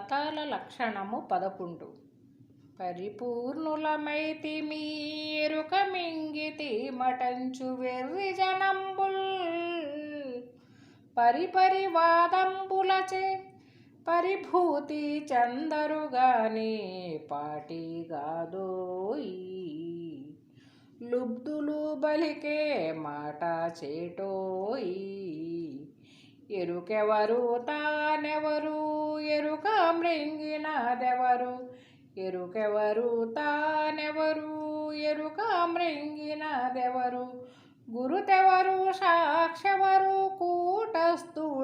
మతాల లక్షణము పదకొండు. పరిపూర్ణులమైతి మీరుక మింగితి మటంచు వెర్రి జనంబుల్. పరిపరివాదంబులచే పరిభూతి చందరుగానే పాటిగాదోయి. లుబ్ధులు బలికే మాట చేటోయి. ఎరుకెవరు? తానెవరు? ఎరుక మృంగినదెవరు? ఎరుకెవరు? తానెవరు? ఎరుక మృంగినదెవరు? గురుతెవరు? సాక్షెవరు కూటస్థుడనెవరు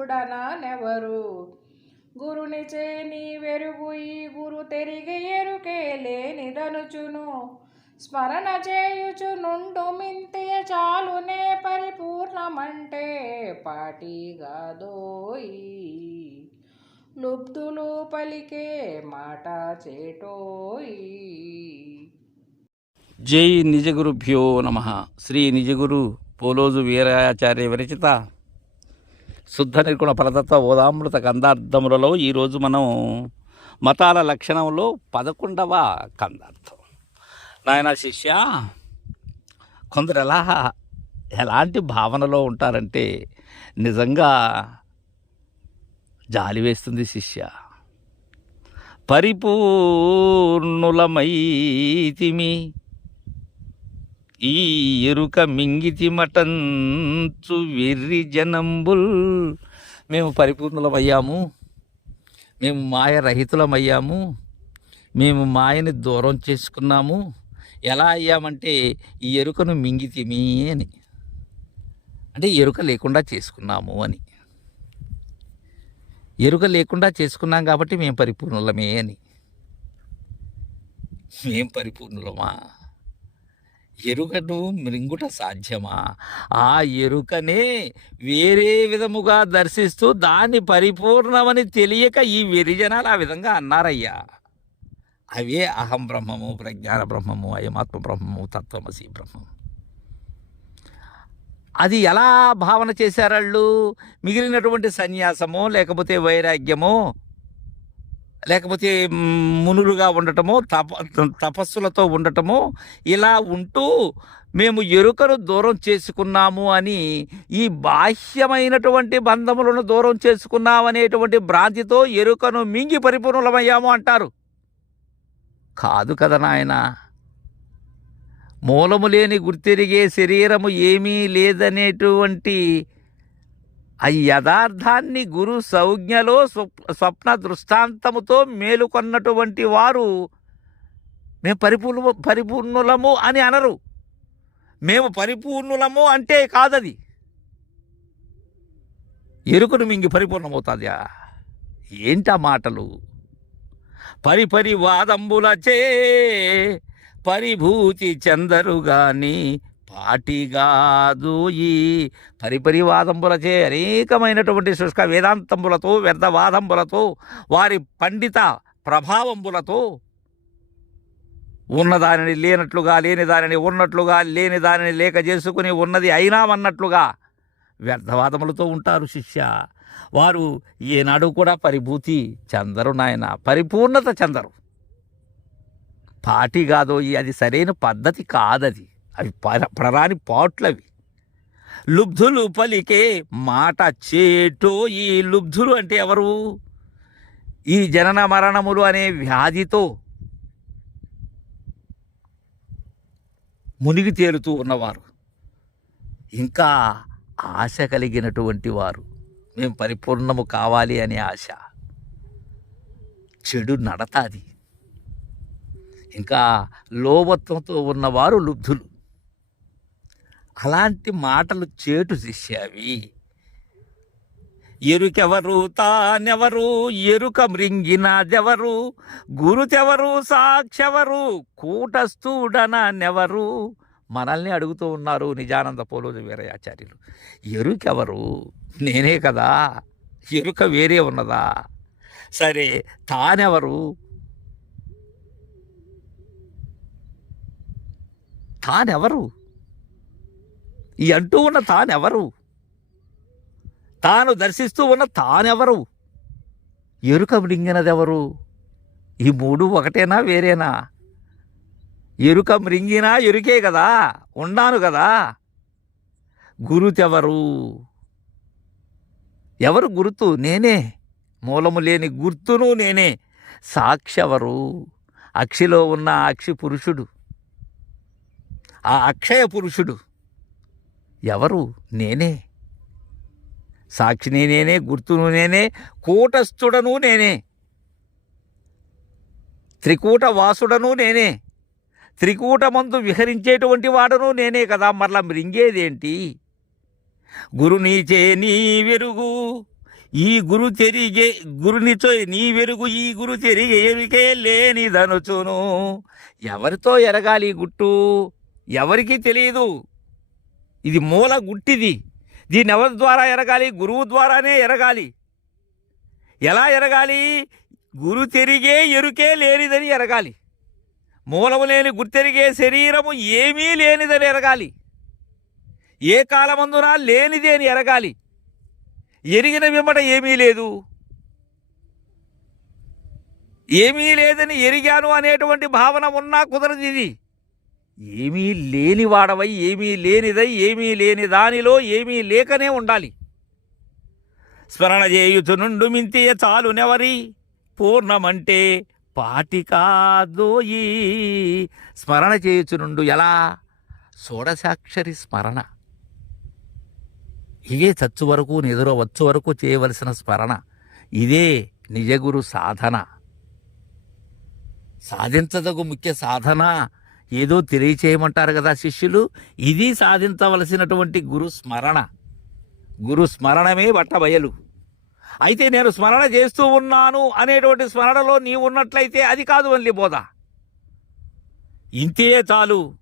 గురునిచే నీ వెరుగుయి ఈ గురు తెరిగి ఎరుకే లేనిదనుచును. స్మరణ చేయుచు నుండు మింతియ చాలునే పరిపూర్ణమంటే పాటిగాదోయి లుబ్ధులు పలికే మాట చేటోయి. జై నిజగురుభ్యో నమ. శ్రీ నిజగురు పోలోజు వీరాచార్య విరచిత శుద్ధ నిర్గుణ ఫలతత్వ ఓదామృత కందార్థములలో ఈరోజు మనం మతాల లక్షణంలో పదకొండవ కందార్థం. నాయన శిష్య కొందరు ఎలా ఎలాంటి భావనలో ఉంటారంటే నిజంగా జాలి వేస్తుంది శిష్య. పరిపూర్ణులమైతిమి ఈ ఎరుక మింగితి మటంచు వెర్రి జనంబుల్. మేము పరిపూర్ణులమయ్యాము. మేము మాయ రహితులమయ్యాము. మేము మాయని దూరం చేసుకున్నాము. ఎలా అయ్యామంటే ఈ ఎరుకను మింగితిమి అని. అంటే ఎరుక లేకుండా చేసుకున్నాము అని. ఎరుక లేకుండా చేసుకున్నాం కాబట్టి మేము పరిపూర్ణులమే అని. మేం పరిపూర్ణులమా? ఎరుకను మృంగుట సాధ్యమా? ఆ ఎరుకనే వేరే విధముగా దర్శిస్తూ దాన్ని పరిపూర్ణమని తెలియక ఈ వెరిజనాలు ఆ విధంగా అన్నారయ్యా. అవే అహం బ్రహ్మము ప్రజ్ఞాన బ్రహ్మము అయమాత్మ బ్రహ్మము తత్వమసి బ్రహ్మము. అది ఎలా భావన చేశారాళ్ళు? మిగిలినటువంటి సన్యాసమో లేకపోతే వైరాగ్యమో లేకపోతే మునులుగా ఉండటమో తప తపస్సులతో ఉండటమో ఇలా ఉంటూ మేము ఎరుకను దూరం చేసుకున్నాము అని ఈ బాహ్యమైనటువంటి బంధములను దూరం చేసుకున్నామనేటువంటి భ్రాంతితో ఎరుకను మింగి పరిపూర్ణమయ్యాము అంటారు. కాదు కదా నాయనా. మూలము లేని గుర్తెరిగే శరీరము ఏమీ లేదనేటువంటి ఆ యథార్థాన్ని గురు సంజ్ఞలో స్వప్- స్వప్న దృష్టాంతముతో మేలుకొన్నటువంటి వారు మేము పరిపూర్ణ పరిపూర్ణులము అని అనరు. మేము పరిపూర్ణులము అంటే కాదది. ఎరుకును మింగి పరిపూర్ణమవుతుందా. ఏంటా మాటలు? పరిపరి వాదంబులచే పరిభూతి చెందరుగాని పాటిగాదు ఈ పరిపరివాదంబులచే అనేకమైనటువంటి శుష్క వేదాంతంబులతో వ్యర్థవాదంబులతో వారి పండిత ప్రభావంబులతో ఉన్నదానిని లేనట్లుగా లేని దానిని ఉన్నట్లుగా లేని దానిని లేక చేసుకుని ఉన్నది అయినామన్నట్లుగా వ్యర్థవాదములతో ఉంటారు శిష్య. వారు ఏనాడు కూడా పరిభూతి చెందరు నాయన పరిపూర్ణత చెందరు. పాటి కాదో ఈ అది సరైన పద్ధతి కాదది. అవి పర- ప్రరాని పాట్లవి. లుబ్ధులు పలికే మాట చేటో ఈ లుబ్ధులు అంటే ఎవరు? ఈ జనన మరణములు అనే వ్యాధితో మునిగి తేలుతూ ఉన్నవారు. ఇంకా ఆశ కలిగినటువంటి వారు. మేము పరిపూర్ణము కావాలి అనే ఆశ. చెడు నడతాది. ఇంకా లోవత్వంతో ఉన్నవారు లుబ్ధులు. అలాంటి మాటలు చేటు చేసేవి. ఎరుకెవరు తానెవరు ఎరుక మృంగినాదెవరు గురుతెవరు సాక్షెవరు కూటస్థుడనెవరు మనల్ని అడుగుతూ ఉన్నారు నిజానంద పోలోజు వీరయాచార్యులు ఎరుకెవరు? నేనే కదా. ఎరుక వేరే ఉన్నదా? సరే తానెవరు? తానెవరు? ఈ అంటూ ఉన్న తానెవరు? తాను దర్శిస్తూ ఉన్న తానెవరు? ఎరుక మృంగినదెవరు ఈ మూడు ఒకటేనా వేరేనా? ఎరుక మృంగినా ఎరుకే కదా ఉన్నాను కదా గురుతెవరు? ఎవరు గుర్తు? నేనే. మూలము లేని గుర్తును నేనే. సాక్షెవరు? అక్షిలో ఉన్న అక్షి పురుషుడు. ఆ అక్షయ పురుషుడు. ఎవరు? నేనే. సాక్షిని నేనే గుర్తును నేనే కూటస్థుడను నేనే. త్రికూట వాసుడను నేనే. త్రికూటమందు విహరించేటువంటి వాడను నేనే కదా. మరలా మృంగేదేంటి గురు నీచే నీ వెరుగు ఈ గురు తెరిగే గురునితో నీ వెరుగు ఈ గురు తెరిగే ఎరుకే లేనిదనుచును. ఎవరితో ఎరగాలి గుట్టు? ఎవరికీ తెలియదు. ఇది మూల గుట్టిది. దీన్ని ఎవరి ద్వారా ఎరగాలి? గురువు ద్వారానే ఎరగాలి. ఎలా ఎరగాలి? గురు తెరిగే ఎరుకే లేనిదని ఎరగాలి. మూలము లేని గుర్తెరిగే శరీరము ఏమీ లేనిదని ఎరగాలి. ఏ కాలమందున లేనిది అని ఎరగాలి. ఎరిగిన వెంబట ఏమీ లేదు. ఏమీ లేదని ఎరిగాను అనేటువంటి భావన ఉన్నా కుదరదు ఇది. ఏమీ లేనివాడవై ఏమీ లేనిదై ఏమీ లేని దానిలో ఏమీ లేకనే ఉండాలి. స్మరణ చేయుచు నుండు మింతియ చాలు నెవరి. పూర్ణమంటే పాటి కాదోయి స్మరణ చేయుచు నుండు ఎలా? షోడశాక్షరి స్మరణ. ఇదే చచ్చు వరకు నిద్ర వచ్చు వరకు చేయవలసిన స్మరణ. ఇదే నిజగురు సాధన. సాధించదగు ముఖ్య సాధన. ఏదో తెలియచేయమంటారు కదా శిష్యులు? ఇది సాధించవలసినటువంటి గురు స్మరణ. గురు స్మరణమే బట్టబయలు అయితే నేను స్మరణ చేస్తూ ఉన్నాను అనేటువంటి స్మరణలో నీవు ఉన్నట్లయితే అది కాదు వల్లి బోధ. ఇంతే చాలు.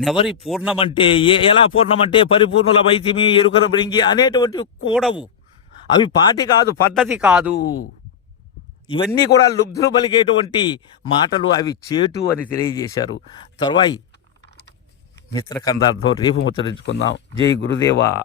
నెవరి పూర్ణమంటే ఏ ఎలా పూర్ణమంటే పరిపూర్ణుల పరిపూర్ణులమైతిమి ఎరుకన బ్రింగి అనేటువంటి కూడవు. అవి పాటి కాదు పద్ధతి కాదు. ఇవన్నీ కూడా లుబ్ధులు పలికేటువంటి మాటలు అవి చేటు అని తెలియజేశారు. తర్వాయి మిత్రకందార్థం రేపు ముచ్చరించుకుందాం జై గురుదేవా.